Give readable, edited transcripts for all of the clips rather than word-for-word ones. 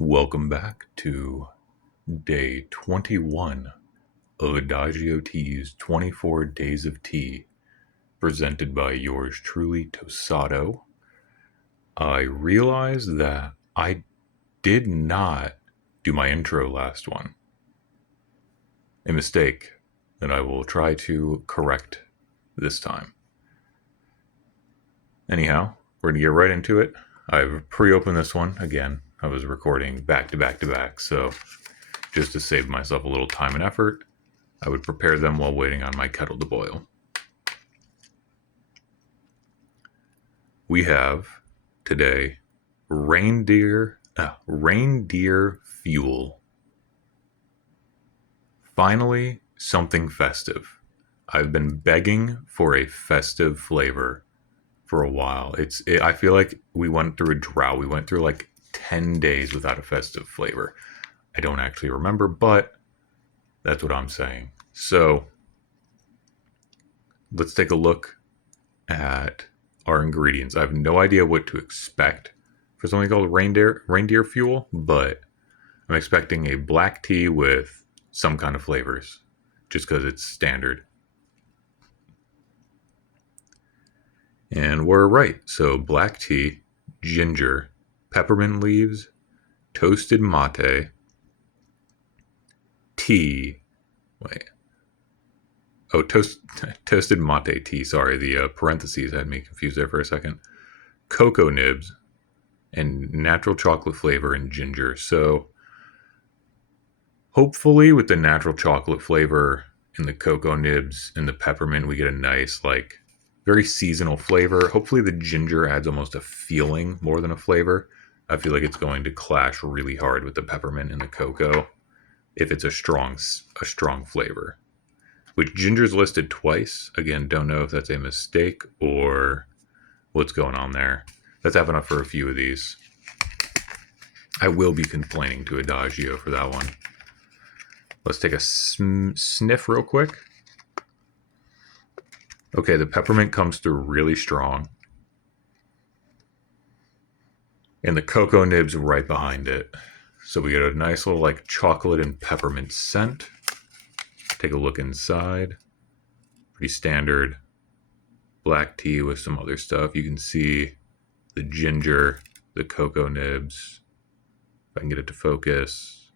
Welcome back to day 21 of Adagio Tea's 24 Days of Tea, presented by yours truly, Tosado. I realized that I did not do my intro last one. A mistake that I will try to correct this time. Anyhow, we're going to get right into it. I've pre-opened this one again. I was recording back to back to back, so just to save myself a little time and effort, I would prepare them while waiting on my kettle to boil. We have today reindeer fuel. Finally, something festive. I've been begging for a festive flavor for a while. I feel like we went through a drought. We went through like 10 days without a festive flavor. I don't actually remember, but that's what I'm saying. So let's take a look at our ingredients. I have no idea what to expect for something called reindeer fuel, but I'm expecting a black tea with some kind of flavors, just because it's standard. And we're right. So black tea, ginger, peppermint leaves, toasted mate, tea. Toasted mate tea. Sorry, the parentheses had me confused there for a second. Cocoa nibs, and natural chocolate flavor and ginger. So hopefully with the natural chocolate flavor and the cocoa nibs and the peppermint, we get a nice, like, very seasonal flavor. Hopefully the ginger adds almost a feeling more than a flavor. I feel like it's going to clash really hard with the peppermint and the cocoa if it's a strong flavor. Which ginger's listed twice. Again, don't know if that's a mistake or what's going on there. That's happened for a few of these. I will be complaining to Adagio for that one. Let's take a sniff real quick. Okay, the peppermint comes through really strong. And the cocoa nibs right behind it. So we get a nice little like chocolate and peppermint scent. Take a look inside. Pretty standard black tea with some other stuff. You can see the ginger, the cocoa nibs. If I can get it to focus.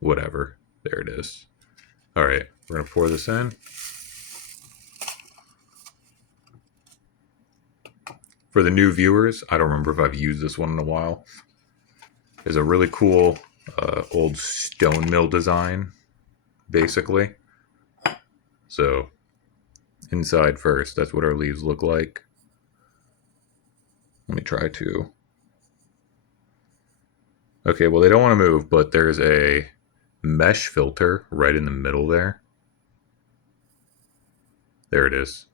Whatever. There it is. All right, we're going to pour this in. For the new viewers, I don't remember if I've used this one in a while. There's a really cool old stone mill design, basically. So, inside first, that's what our leaves look like. Let me try to. Okay, well, they don't want to move, but there's a mesh filter right in the middle there. There it is.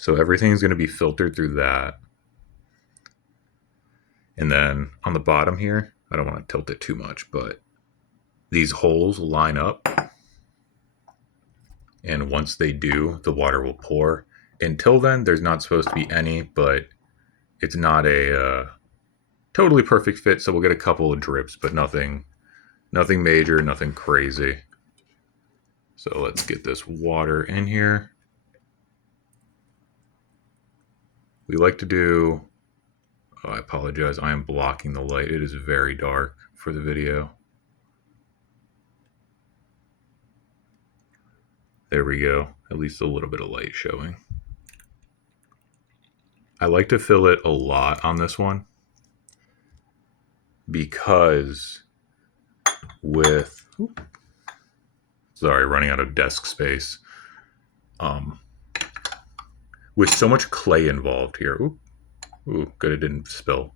So everything's going to be filtered through that. And then on the bottom here, I don't want to tilt it too much, but these holes line up. And once they do, the water will pour. Until then, there's not supposed to be any, but it's not a totally perfect fit. So we'll get a couple of drips, but nothing major, nothing crazy. So let's get this water in here. We like to do, I apologize, I am blocking the light. It is very dark for the video. There we go. At least a little bit of light showing. I like to fill it a lot on this one because running out of desk space. With so much clay involved here. Ooh, good it didn't spill.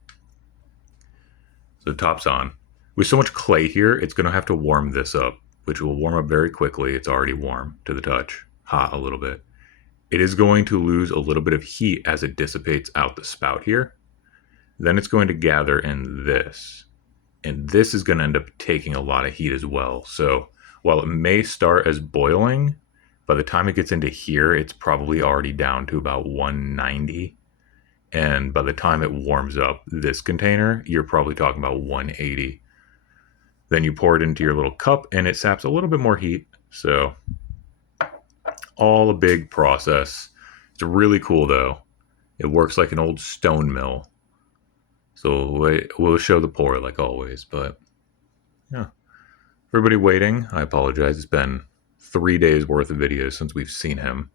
So the top's on. With so much clay here, it's going to have to warm this up, which will warm up very quickly. It's already warm to the touch. Hot a little bit. It is going to lose a little bit of heat as it dissipates out the spout here. Then it's going to gather in this. And this is going to end up taking a lot of heat as well. So while it may start as boiling, by the time it gets into here, it's probably already down to about 190. And by the time it warms up this container, you're probably talking about 180. Then you pour it into your little cup and it saps a little bit more heat. So, all a big process. It's really cool though. It works like an old stone mill. So, we'll show the pour like always. But yeah, everybody waiting, I apologize. It's been 3 days worth of videos since we've seen him.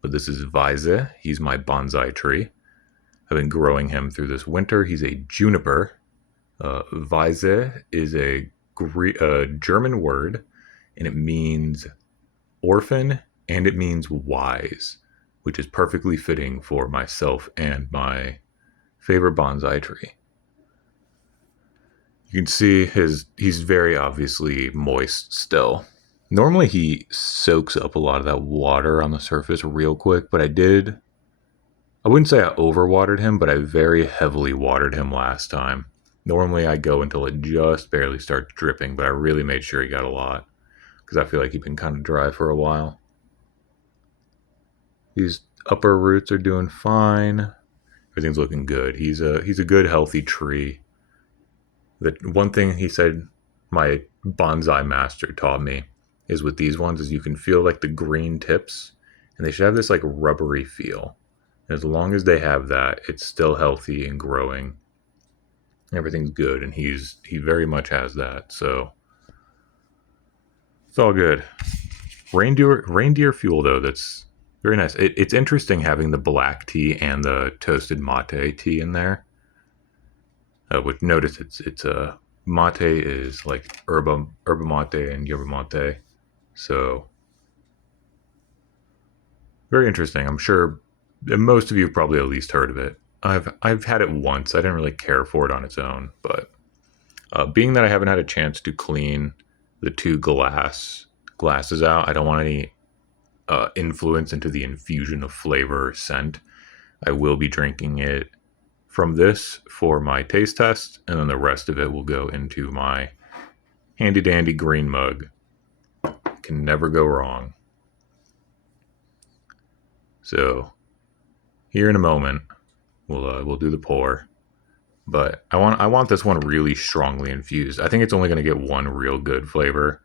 But this is Weise. He's my bonsai tree. I've been growing him through this winter. He's a juniper. Weise is a German word, and it means orphan and it means wise, which is perfectly fitting for myself and my favorite bonsai tree. You can see he's very obviously moist still. Normally he soaks up a lot of that water on the surface real quick, but I wouldn't say I overwatered him, but I very heavily watered him last time. Normally I go until it just barely starts dripping, but I really made sure he got a lot because I feel like he's been kind of dry for a while. These upper roots are doing fine. Everything's looking good. He's a good healthy tree. The one thing he said my bonsai master taught me is with these ones is you can feel like the green tips and they should have this like rubbery feel. And as long as they have that, it's still healthy and growing. Everything's good and he very much has that. So it's all good. Reindeer fuel though, that's very nice. It's interesting having the black tea and the toasted mate tea in there. Which notice it's a mate is like yerba mate and yerba mate, so very interesting. I'm sure most of you have probably at least heard of it. I've had it once. I didn't really care for it on its own, but being that I haven't had a chance to clean the two glasses out, I don't want any influence into the infusion of flavor or scent. I will be drinking it from this for my taste test, and then the rest of it will go into my handy dandy green mug. Can never go wrong. So here in a moment, we'll do the pour, but I want this one really strongly infused. I think it's only going to get one real good flavor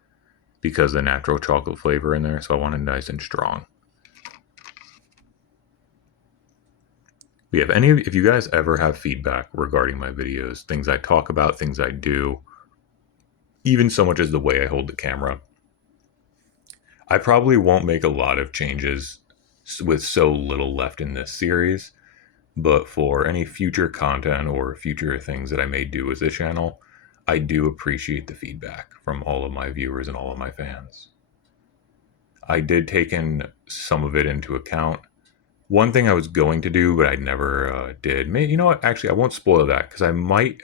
because the natural chocolate flavor in there. So I want it nice and strong. If you guys ever have feedback regarding my videos, things I talk about, things I do, even so much as the way I hold the camera, I probably won't make a lot of changes with so little left in this series, but for any future content or future things that I may do with this channel, I do appreciate the feedback from all of my viewers and all of my fans. I did take in some of it into account. One thing I was going to do, but I never did. Maybe, you know what? Actually, I won't spoil that because I might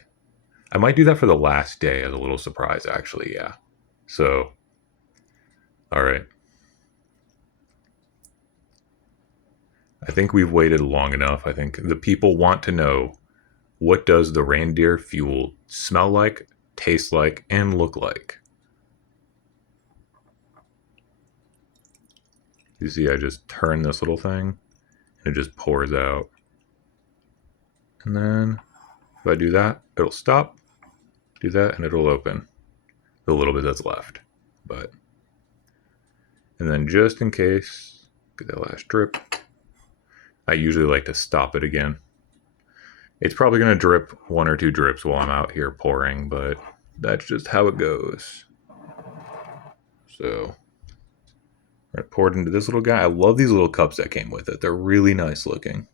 do that for the last day as a little surprise. Actually, yeah. So, all right. I think we've waited long enough. I think the people want to know, what does the reindeer fuel smell like, taste like, and look like? You see, I just turn this little thing and it just pours out. And then if I do that, it'll stop. Do that and it'll open the little bit that's left. But, and then just in case, get that last drip, I usually like to stop it again. It's probably going to drip one or two drips while I'm out here pouring, but that's just how it goes. So I poured into this little guy. I love these little cups that came with it. They're really nice looking.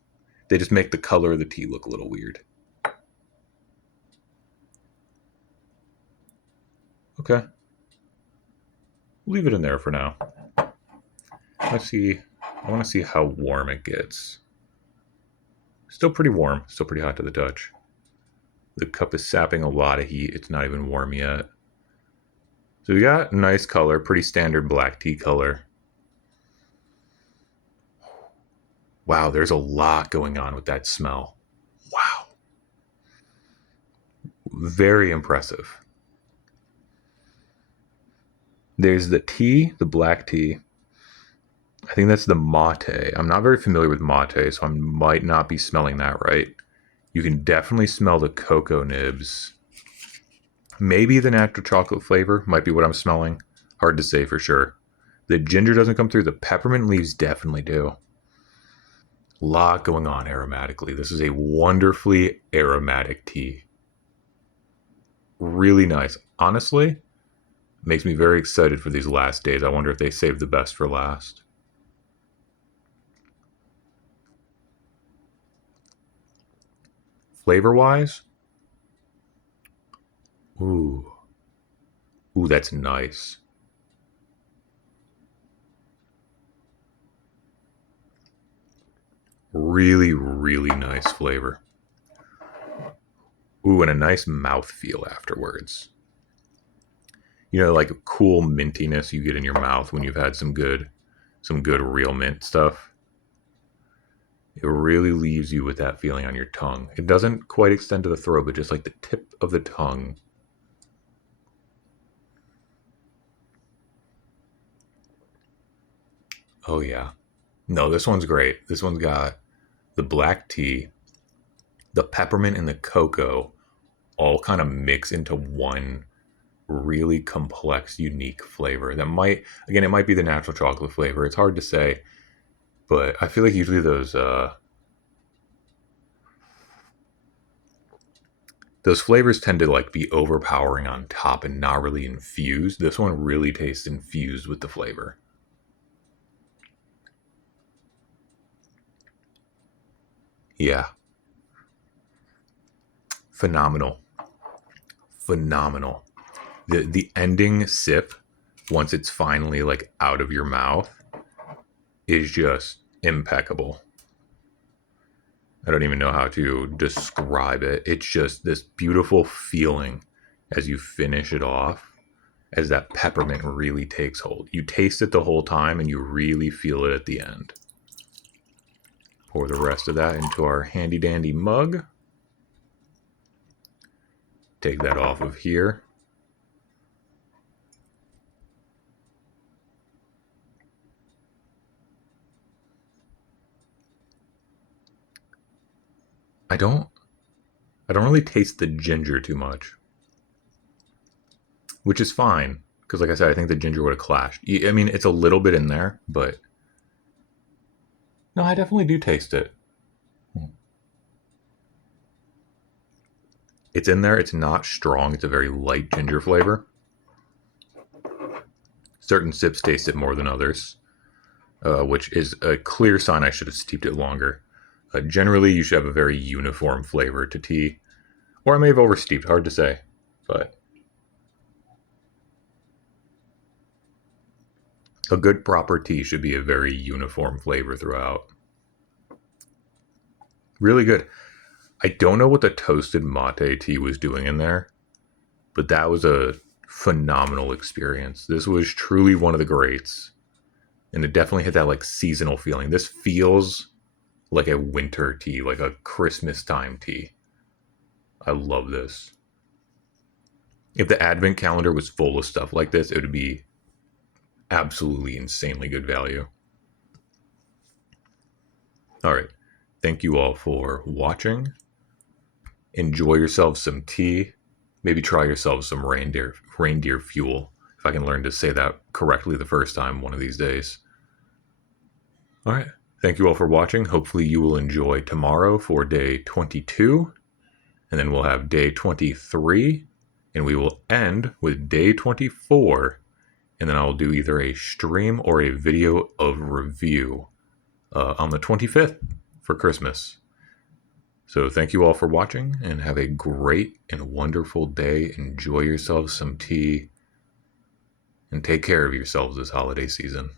They just make the color of the tea look a little weird. Okay. Leave it in there for now. Let's see. I want to see how warm it gets. Still pretty warm. Still pretty hot to the touch. The cup is sapping a lot of heat. It's not even warm yet. So we got nice color, pretty standard black tea color. Wow, there's a lot going on with that smell. Wow. Very impressive. There's the tea, the black tea. I think that's the mate. I'm not very familiar with mate, so I might not be smelling that right. You can definitely smell the cocoa nibs. Maybe the natural chocolate flavor might be what I'm smelling. Hard to say for sure. The ginger doesn't come through. The peppermint leaves definitely do. A lot going on aromatically. This is a wonderfully aromatic tea. Really nice. Honestly, makes me very excited for these last days. I wonder if they saved the best for last. Flavor wise, ooh, ooh, that's nice. Really, really nice flavor. Ooh, and a nice mouth feel afterwards. You know, like a cool mintiness you get in your mouth when you've had some good real mint stuff. It really leaves you with that feeling on your tongue. It doesn't quite extend to the throat, but just like the tip of the tongue. Oh yeah. No, this one's great. This one's got the black tea, the peppermint, and the cocoa all kind of mix into one really complex, unique flavor. That might, again, it might be the natural chocolate flavor. It's hard to say, but I feel like usually those flavors tend to like be overpowering on top and not really infused. This one really tastes infused with the flavor. Yeah, phenomenal, phenomenal. The ending sip, once it's finally like out of your mouth, is just impeccable. I don't even know how to describe it. It's just this beautiful feeling as you finish it off, as that peppermint really takes hold. You taste it the whole time and you really feel it at the end. Pour the rest of that into our handy dandy mug. Take that off of here. I don't I don't really taste the ginger too much, which is fine because like I said, I think the ginger would have clashed. I mean, it's a little bit in there, but no, I definitely do taste it. It's in there. It's not strong. It's a very light ginger flavor. Certain sips taste it more than others, which is a clear sign I should have steeped it longer. Generally, you should have a very uniform flavor to tea, or I may have oversteeped. Hard to say, but a good proper tea should be a very uniform flavor throughout. Really good. I don't know what the toasted mate tea was doing in there, but that was a phenomenal experience. This was truly one of the greats, and it definitely had that like seasonal feeling. This feels like a winter tea, like a Christmas time tea. I love this. If the advent calendar was full of stuff like this, it would be absolutely insanely good value. All right. Thank you all for watching. Enjoy yourselves some tea. Maybe try yourselves some reindeer fuel. If I can learn to say that correctly the first time one of these days. All right. Thank you all for watching. Hopefully you will enjoy tomorrow for day 22, and then we'll have day 23, and we will end with day 24, and then I'll do either a stream or a video of review on the 25th for Christmas. So thank you all for watching, and have a great and wonderful day. Enjoy yourselves some tea, and take care of yourselves this holiday season.